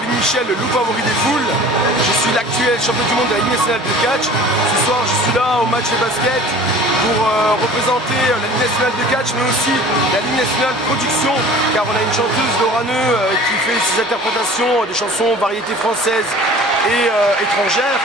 David Michel, le loup favori des foules. Je suis l'actuel champion du monde de la Ligue nationale de catch. Ce soir, je suis là au match de basket pour représenter la Ligue nationale de catch, mais aussi la Ligue nationale de production, car on a une chanteuse Laura Neu qui fait ses interprétations des chansons variétés françaises et étrangères.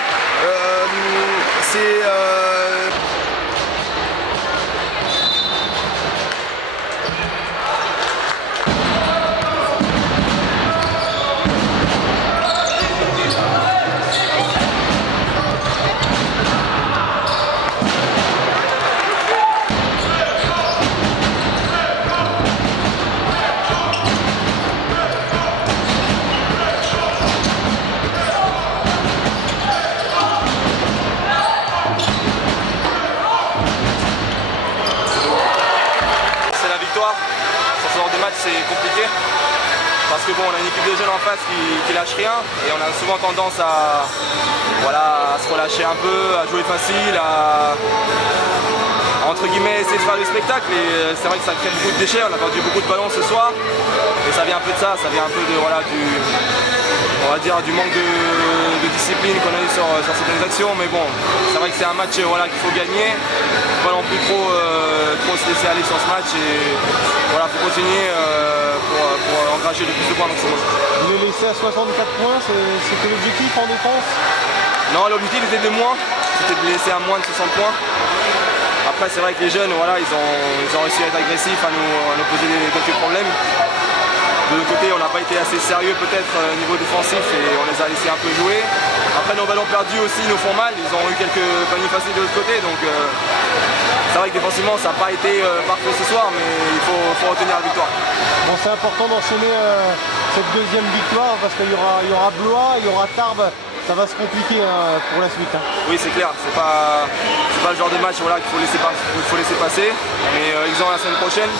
Sur ce genre de match, c'est compliqué parce que bon, on a une équipe de jeunes en face qui lâche rien et on a souvent tendance à se relâcher un peu, à jouer facile, à entre guillemets essayer de faire du spectacle, et c'est vrai que ça crée beaucoup de déchets. On a perdu beaucoup de ballons ce soir et ça vient un peu de ça, vient un peu de du manque de discipline qu'on a eu sur certaines actions, mais bon, c'est vrai que c'est un match qu'il faut gagner. Pas non plus trop se laisser aller sur ce match, et voilà, faut continuer pour engager le plus de points maximum. Vous les laissez à 64 points, c'était l'objectif en défense? Non, l'objectif était de moins, c'était de laisser à moins de 60 points. Après c'est vrai que les jeunes, ils ont réussi à être agressifs, à nous poser quelques problèmes. De l'autre côté, on n'a pas été assez sérieux peut-être au niveau défensif et on les a laissés un peu jouer. Après, nos ballons perdus aussi nous font mal, ils ont eu quelques paniers faciles de l'autre côté, donc c'est vrai que défensivement ça n'a pas été parfait ce soir, mais il faut retenir la victoire. Bon, c'est important d'enchaîner cette deuxième victoire parce qu'il y aura Blois, il y aura Tarbes. Ça va se compliquer pour la suite. Oui, c'est clair, c'est pas le genre de match qu'il faut laisser passer. On est exempt la semaine prochaine.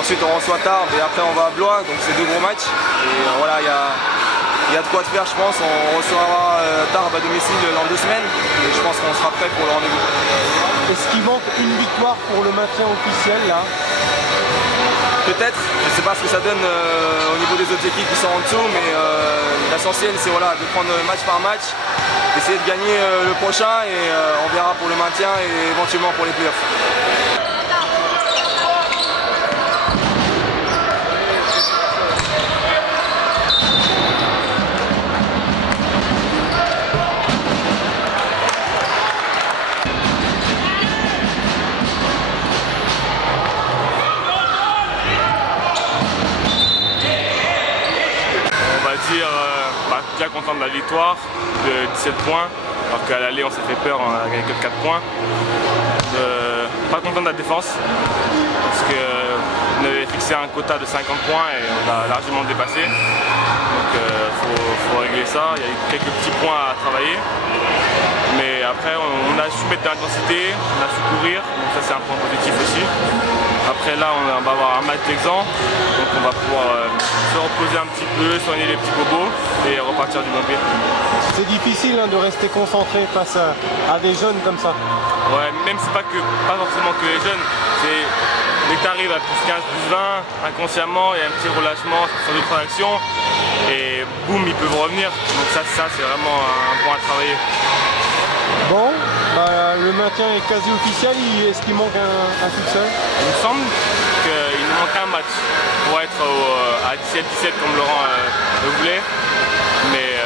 Ensuite on reçoit Tarbes et après on va à Blois, donc c'est deux gros matchs. Et voilà, il y a de quoi se faire, je pense. On recevra Tarbes à domicile dans 2 semaines et je pense qu'on sera prêt pour le rendez-vous. Est-ce qu'il manque une victoire pour le maintien officiel là? Peut-être, je ne sais pas ce que ça donne au niveau des autres équipes qui sont en dessous, mais l'essentiel c'est de prendre match par match, d'essayer de gagner le prochain et on verra pour le maintien et éventuellement pour les playoffs. Déjà content de la victoire de 17 points, alors qu'à l'aller on s'est fait peur, on a gagné que 4 points. Pas content de la défense parce qu'on avait fixé un quota de 50 points et on l'a largement dépassé. Donc faut régler ça, il y a eu quelques petits points à travailler. Mais après on a su mettre de l'intensité, on a su courir, donc ça c'est un point positif aussi. Après là on va avoir un match d'exemple, donc on va pouvoir se reposer un petit peu, soigner les petits bobos et repartir du bon pied. C'est difficile de rester concentré face à des jeunes comme ça. Ouais, même c'est pas forcément que les jeunes, c'est dès que tu arrives à plus 15, plus 20, inconsciemment il y a un petit relâchement sur d'autres actions et boum, ils peuvent revenir. Donc ça c'est vraiment un point à travailler. Bon, le maintien est quasi officiel, est-ce qu'il manque un succès? Il me semble qu'il nous manque un match pour être à 17-17 comme Laurent le voulait. Mais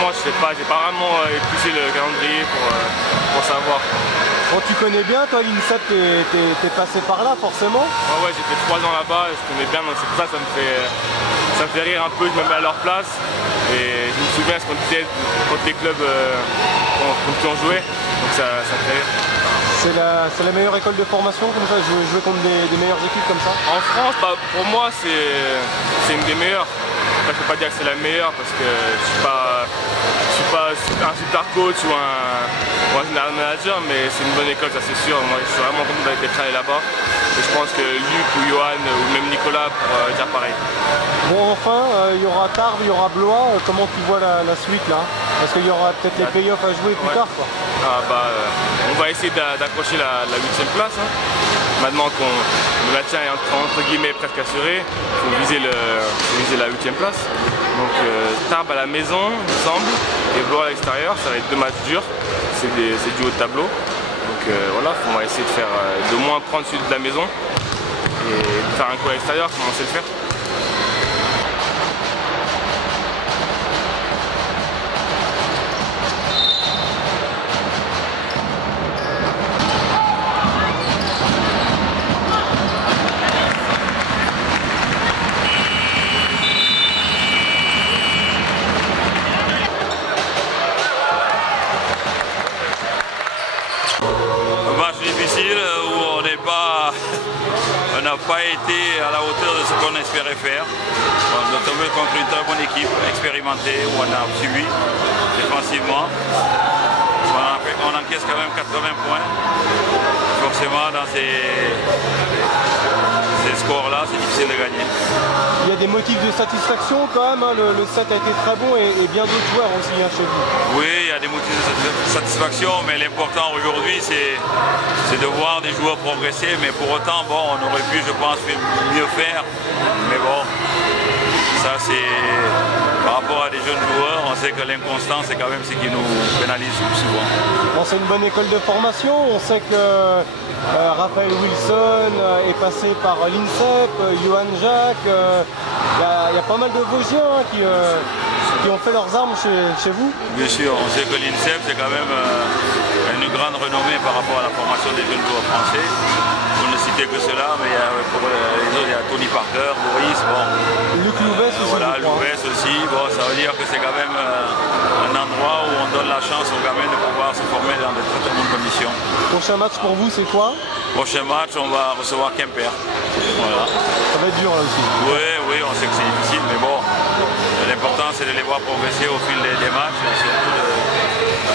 moi je sais pas, j'ai pas vraiment épluché le calendrier pour savoir. Bon, tu connais bien toi l'INSEP, t'es passé par là forcément? Ouais, j'ai fait 3 ans là-bas, je connais bien, donc c'est pour ça que ça me fait rire un peu, je me mets à leur place. Et je me souviens ce qu'on disait contre les clubs contre qui on jouait, donc ça me fait rire. C'est la meilleure école de formation comme ça, jouer contre des meilleures équipes comme ça? En France, pour moi c'est une des meilleures. Après, je ne peux pas dire que c'est la meilleure parce que je suis pas un super coach ou un général manager, mais c'est une bonne école, ça c'est sûr. Moi je suis vraiment content d'être allé là-bas. Et je pense que Luc ou Johan ou même Nicolas pourraient dire pareil. Bon, enfin, il y aura Tarbes, il y aura Blois. Comment tu vois la suite là? Parce qu'il y aura peut-être les playoffs à jouer plus tard quoi. On va essayer d'accrocher la 8e place. Hein. maintenant que le maintien est entre guillemets presque assuré, il faut viser la 8e place. Donc Tarbes à la maison, il me semble, et Blois à l'extérieur, ça va être 2 matchs durs, c'est du haut de tableau. Donc voilà, on va essayer de faire de moins prendre celui de la maison et de faire un coup à l'extérieur, comme on sait le faire. On n'a pas été à la hauteur de ce qu'on espérait faire. On est tombé contre une très bonne équipe, expérimentée, où on a suivi défensivement. On encaisse quand même 80 points. Forcément, dans ces scores-là, c'est difficile de gagner. Il y a des motifs de satisfaction quand même, hein. Le set a été très bon et bien d'autres joueurs aussi hein, chez vous. Oui, il y a des motifs de satisfaction, mais l'important aujourd'hui c'est de voir des joueurs progresser, mais pour autant, bon, on aurait pu, je pense, mieux faire, mais bon, ça c'est par rapport à des jeunes joueurs, on sait que l'inconstance c'est quand même ce qui nous pénalise souvent. Bon, c'est une bonne école de formation, on sait que Raphaël Wilson est passé par l'INSEP, Johan Jacques, il y a pas mal de Vosgiens hein, qui ont fait leurs armes chez vous. Bien sûr, on sait que l'INSEP c'est quand même une grande renommée par rapport à la formation des jeunes joueurs français. Pour ne citer que cela, mais pour les autres, il y a Tony Parker, Boris, bon. Luc Louvès aussi. Voilà, Louvès aussi, bon, ça veut dire que c'est quand même un endroit où on donne la chance aux gamins de pouvoir se former dans de très bonnes conditions. Prochain match pour vous, c'est quoi? Prochain match, on va recevoir Quimper. Voilà. Ça va être dur là aussi. Oui, on sait que c'est difficile, mais bon, l'important c'est de les voir progresser au fil des matchs et surtout de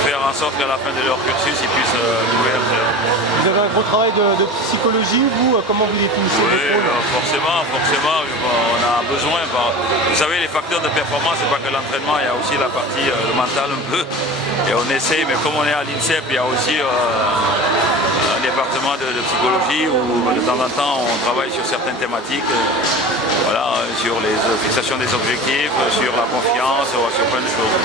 faire en sorte qu'à la fin de leur cursus, ils puissent jouer après. Vous avez un gros travail de psychologie, vous, comment vous définissez Oui, les rôles? forcément, on a besoin. Vous savez, les facteurs de performance, c'est pas que l'entraînement, il y a aussi la partie le mental un peu. Et on essaie, mais comme on est à l'INSEP, il y a aussi un département de psychologie où de temps en temps on travaille sur certaines thématiques, voilà, sur les fixations des objectifs, sur la confiance, sur plein de choses.